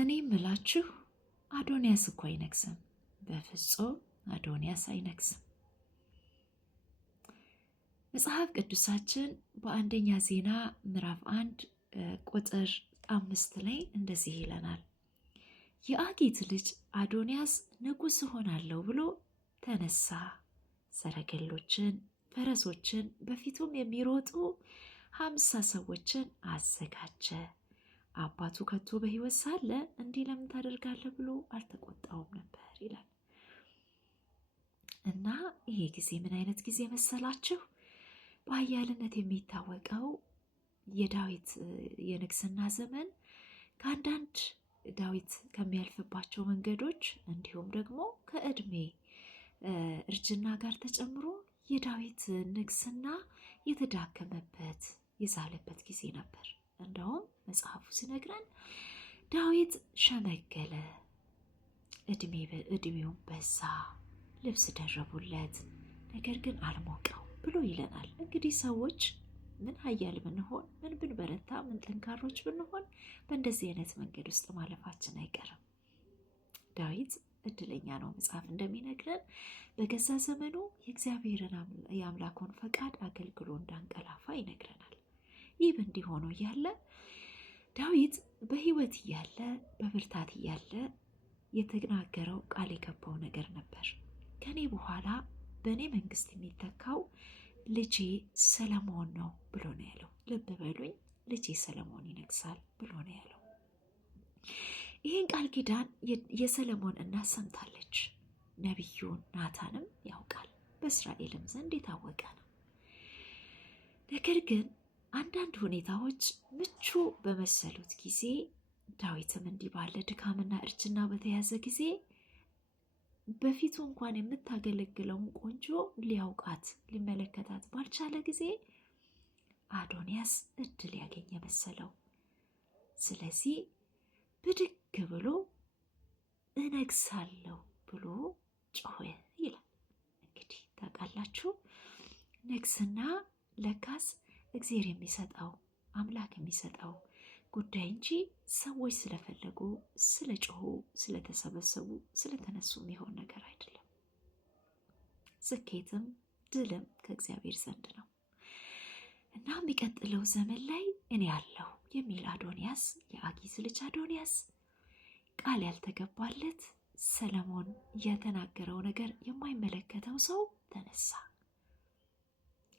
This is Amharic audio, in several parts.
እኔ ምላችሁ አዶንያስ እኮ አይነግስም። በፍጹም አዶንያስ አይነግስም። መጽሐፍ ቅዱሳችን በአንደኛ ዜና ምዕራፍ 1 ቁጥር 5 ላይ እንደዚህ ይለናል። የአጊት ልጅ አዶንያስ ንጉሥ እሆናለሁ ብሎ ተነሳ። ሰረገሎችን፣ ፈረሶችን፣ በፊቱም የሚሮጡ 50 ሰዎችን አዘጋጀ። አባቱ ከቶ በሕይወት ሳለ እንዲህ ለምን ታደርጋለህ ብሎ አልተቆጣውም ነበር ይላል። እና ይሄ ጊዜ ምን አይነት ጊዜ መሰላችሁ? በኃያልነት የሚታወቀው የዳዊት የንግስና ዘመን ከአንዳንድ ዳዊት ከሚያልፍባቸው መንገዶች እንዲሁም ደግሞ ከእድሜ እርጅና ጋር ተጨምሮ የዳዊት ንግስና የተዳከመበት የዛለበት ጊዜ ነበር። እንደውም መጽሐፉ ሲነግረን ዳዊት ሸመገለ፣ እድሜውን በዛ፣ ልብስ ደረቡለት፣ ነገር ግን አልሞቀው ብሎ ይለናል። እንግዲህ ሰዎች ምን ኃያል ብንሆን፣ ምን ብንበረታ፣ ምን ጠንካሮች ብንሆን በእንደዚህ አይነት መንገድ ውስጥ ማለፋችን አይቀርም። ዳዊት እድለኛ ነው። መጽሐፍ እንደሚነግረን በገዛ ዘመኑ የእግዚአብሔርን የአምላኩን ፈቃድ አገልግሎ እንዳንቀላፋ ይነግረናል። ይህ እንዲህ ሆኖ እያለ ዳዊት በሕይወት እያለ በብርታት እያለ የተናገረው ቃል የገባው ነገር ነበር። ከኔ በኋላ በእኔ መንግስት የሚተካው ልጄ ሰለሞን ነው ብሎ ነው ያለው። ልብ በሉኝ፣ ልጄ ሰለሞን ይነግሳል ብሎ ነው ያለው። ይህን ቃል ኪዳን የሰለሞን እናት ሰምታለች። ነቢዩ ናታንም ያውቃል፣ በእስራኤልም ዘንድ የታወቀ ነው። ነገር ግን አንዳንድ ሁኔታዎች ምቹ በመሰሉት ጊዜ ዳዊትም እንዲህ ባለ ድካምና እርጅና በተያዘ ጊዜ በፊቱ እንኳን የምታገለግለውን ቆንጆ ሊያውቃት ሊመለከታት ባልቻለ ጊዜ አዶንያስ እድል ያገኘ መሰለው። ስለዚህ ብድግ ብሎ እነግሳለሁ ብሎ ጮኸ ይላል። እንግዲህ ታውቃላችሁ፣ ንግስና ለካስ እግዚአብሔር የሚሰጠው አምላክ የሚሰጠው ጉዳይ እንጂ ሰዎች ስለፈለጉ፣ ስለጮሁ፣ ስለተሰበሰቡ፣ ስለተነሱ የሚሆን ነገር አይደለም። ስኬትም ድልም ከእግዚአብሔር ዘንድ ነው እና የሚቀጥለው ዘመን ላይ እኔ ያለሁ የሚል አዶንያስ፣ የአጊት ልጅ አዶንያስ ቃል ያልተገባለት ሰለሞን የተናገረው ነገር የማይመለከተው ሰው ተነሳ።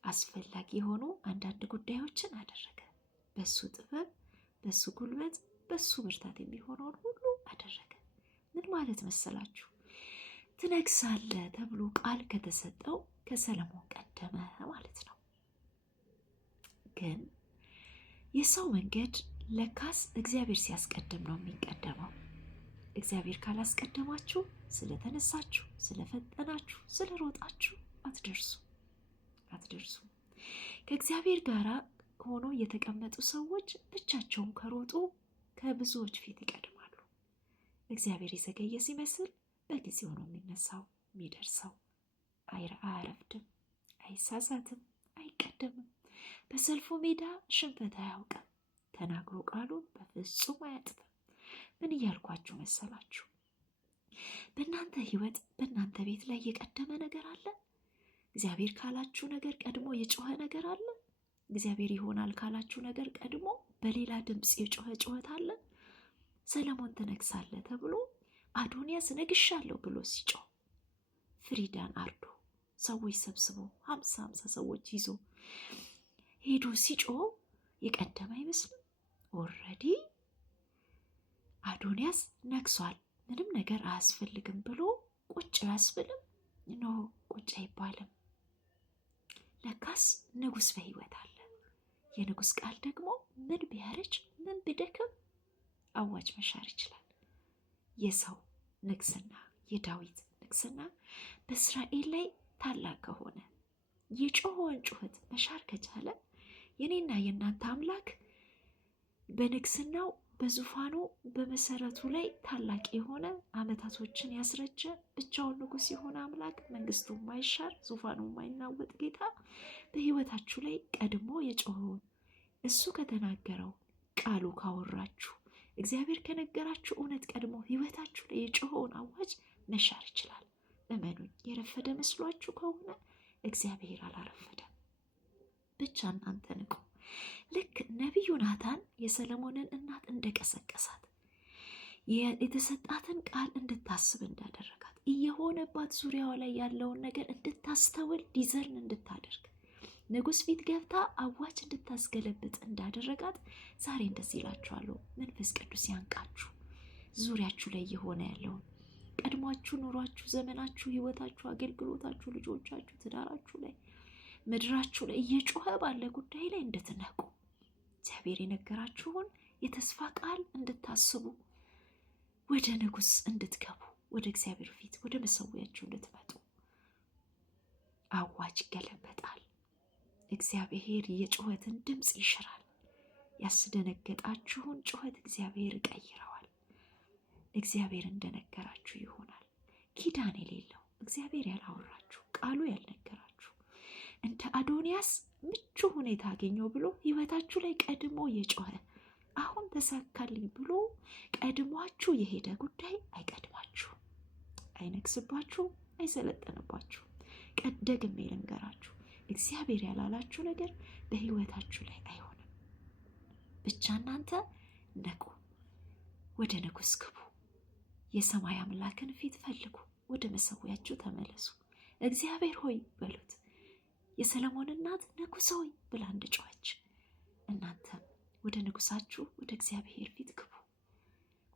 አስፈላጊ የሆኑ አንዳንድ ጉዳዮችን አደረገ። በሱ ጥበብ፣ በሱ ጉልበት፣ በሱ ብርታት የሚሆነውን ሁሉ አደረገ። ምን ማለት መሰላችሁ? ትነግሳለህ ተብሎ ቃል ከተሰጠው ከሰለሞን ቀደመ ማለት ነው። ግን የሰው መንገድ ለካስ እግዚአብሔር ሲያስቀድም ነው የሚቀደመው። እግዚአብሔር ካላስቀደማችሁ፣ ስለተነሳችሁ፣ ስለፈጠናችሁ፣ ስለሮጣችሁ አትደርሱ። ከእግዚአብሔር ጋር ሆኖ የተቀመጡ ሰዎች ብቻቸውን ከሮጡ ከብዙዎች ፊት ይቀድማሉ። እግዚአብሔር የዘገየ ሲመስል በጊዜው ነው የሚነሳው የሚደርሰው። አያረፍድም፣ አይሳሳትም፣ አይቀደምም። በሰልፉ ሜዳ ሽንፈት አያውቅም። ተናግሮ ቃሉን በፍጹም አያጥፍም። ምን እያልኳችሁ መሰላችሁ? በእናንተ ሕይወት በእናንተ ቤት ላይ የቀደመ ነገር አለ? እግዚአብሔር ካላችሁ ነገር ቀድሞ የጮኸ ነገር አለ? እግዚአብሔር ይሆናል ካላችሁ ነገር ቀድሞ በሌላ ድምፅ የጮኸ ጩኸት አለ? ሰለሞን ትነግሳለህ ተብሎ አዶንያስ ነግሻለሁ ብሎ ሲጮህ ፍሪዳን አርዶ ሰዎች ሰብስቦ 50 ሰዎች ይዞ ሄዶ ሲጮህ የቀደመ አይመስልም? ኦልሬዲ አዶንያስ ነግሷል፣ ምንም ነገር አያስፈልግም ብሎ ቁጭ አያስብልም? ኖ ቁጭ አይባልም። ለካስ ንጉሥ በሕይወት አለ። የንጉሥ ቃል ደግሞ ምን ቢያረጅ ምን ቢደክም አዋጅ መሻር ይችላል። የሰው ንግስና፣ የዳዊት ንግስና በእስራኤል ላይ ታላቅ ከሆነ የጮኸውን ጩኸት መሻር ከቻለ የኔና የእናንተ አምላክ በንግስናው በዙፋኑ በመሰረቱ ላይ ታላቅ የሆነ ዓመታቶችን ያስረጀ ብቻውን ንጉሥ የሆነ አምላክ፣ መንግስቱ የማይሻር ዙፋኑ የማይናወጥ ጌታ በሕይወታችሁ ላይ ቀድሞ የጮኸውን እሱ ከተናገረው ቃሉ ካወራችሁ እግዚአብሔር ከነገራችሁ እውነት ቀድሞ ሕይወታችሁ ላይ የጮኸውን አዋጅ መሻር ይችላል። እመኑኝ። የረፈደ መስሏችሁ ከሆነ እግዚአብሔር አላረፈደም። ብቻ እናንተ ንቁ። ልክ ነቢዩ ናታን የሰለሞንን እናት እንደቀሰቀሳት የተሰጣትን ቃል እንድታስብ እንዳደረጋት እየሆነባት ዙሪያዋ ላይ ያለውን ነገር እንድታስተውል ዲዘርን እንድታደርግ ንጉሥ ፊት ገብታ አዋጅ እንድታስገለብጥ እንዳደረጋት ዛሬ እንደዚህ ይላችኋለሁ። መንፈስ ቅዱስ ያንቃችሁ። ዙሪያችሁ ላይ እየሆነ ያለውን ቀድሟችሁ ኑሯችሁ፣ ዘመናችሁ፣ ህይወታችሁ፣ አገልግሎታችሁ፣ ልጆቻችሁ፣ ትዳራችሁ ላይ ምድራችሁ ላይ እየጮኸ ባለ ጉዳይ ላይ እንድትነቁ እግዚአብሔር የነገራችሁን የተስፋ ቃል እንድታስቡ ወደ ንጉሥ እንድትገቡ ወደ እግዚአብሔር ፊት ወደ መሰዊያችሁ እንድትመጡ አዋጅ ይገለበጣል። እግዚአብሔር የጩኸትን ድምፅ ይሽራል። ያስደነገጣችሁን ጩኸት እግዚአብሔር ይቀይረዋል። እግዚአብሔር እንደነገራችሁ ይሆናል። ኪዳን የሌለው እግዚአብሔር ያላወራችሁ ቃሉ ያልነገራችሁ እንደ አዶንያስ ምቹ ሁኔታ አገኘው ብሎ ህይወታችሁ ላይ ቀድሞ የጮኸ አሁን ተሳካልኝ ብሎ ቀድሟችሁ የሄደ ጉዳይ አይቀድማችሁ፣ አይነግስባችሁ፣ አይሰለጠንባችሁ። ደግሜ ልንገራችሁ፣ እግዚአብሔር ያላላችሁ ነገር በህይወታችሁ ላይ አይሆንም። ብቻ እናንተ ነቁ፣ ወደ ንጉሥ ግቡ፣ የሰማይ አምላክን ፊት ፈልጉ፣ ወደ መሰዊያችሁ ተመለሱ። እግዚአብሔር ሆይ በሉት። የሰለሞን እናት ንጉሥ ሆይ ብላ እንደጮኸች እናንተም ወደ ንጉሳችሁ ወደ እግዚአብሔር ፊት ግቡ።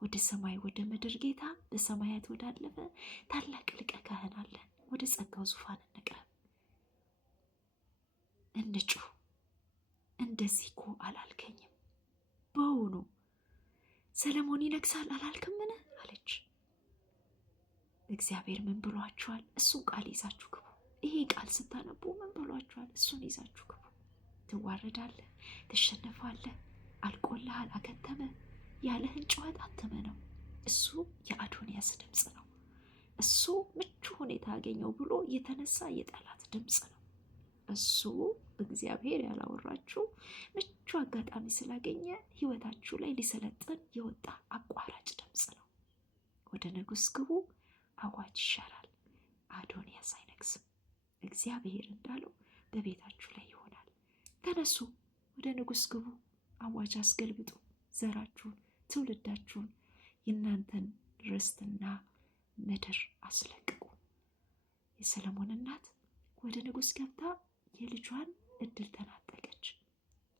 ወደ ሰማይ ወደ ምድር ጌታ በሰማያት ወዳለፈ ታላቅ ሊቀ ካህን አለን። ወደ ጸጋው ዙፋን እንቅረብ፣ እንጩህ። እንደዚህ እኮ አላልከኝም? በውኑ ሰለሞን ይነግሳል አላልክምን? አለች። እግዚአብሔር ምን ብሏችኋል? እሱን ቃል ይዛችሁ ግቡ። ይሄ ቃል ስታነቡ ምን ብሏችኋል? እሱን ይዛችሁ ግቡ። ትዋረዳለህ፣ ትሸነፋለህ፣ አልቆልሃል፣ አከተመ ያለህን ጩኸት አትመነው። እሱ የአዶንያስ ድምፅ ነው። እሱ ምቹ ሁኔታ አገኘው ብሎ የተነሳ የጠላት ድምፅ ነው። እሱ እግዚአብሔር ያላወራችሁ ምቹ አጋጣሚ ስላገኘ ህይወታችሁ ላይ ሊሰለጥን የወጣ አቋራጭ ድምፅ ነው። ወደ ንጉሥ ግቡ፣ አዋጅ ይሻራል። አዶንያስ አይነግስም። እግዚአብሔር እንዳለው በቤታችሁ ላይ ይሆናል። ተነሱ፣ ወደ ንጉሥ ግቡ፣ አዋጅ አስገልብጡ። ዘራችሁን፣ ትውልዳችሁን፣ የእናንተን ርስትና ምድር አስለቅቁ። የሰለሞን እናት ወደ ንጉሥ ገብታ የልጇን እድል ተናጠቀች፣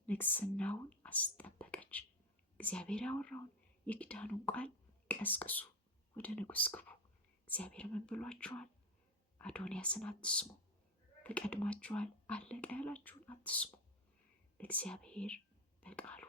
ንግስናውን አስጠበቀች። እግዚአብሔር ያወራውን የኪዳኑን ቃል ቀስቅሱ፣ ወደ ንጉሥ ግቡ። እግዚአብሔር ምን ብሏችኋል? አዶንያስን አትስሙ። ተቀድማችኋል፣ አለቀ ያላችሁን አትስሙ። እግዚአብሔር በቃሉ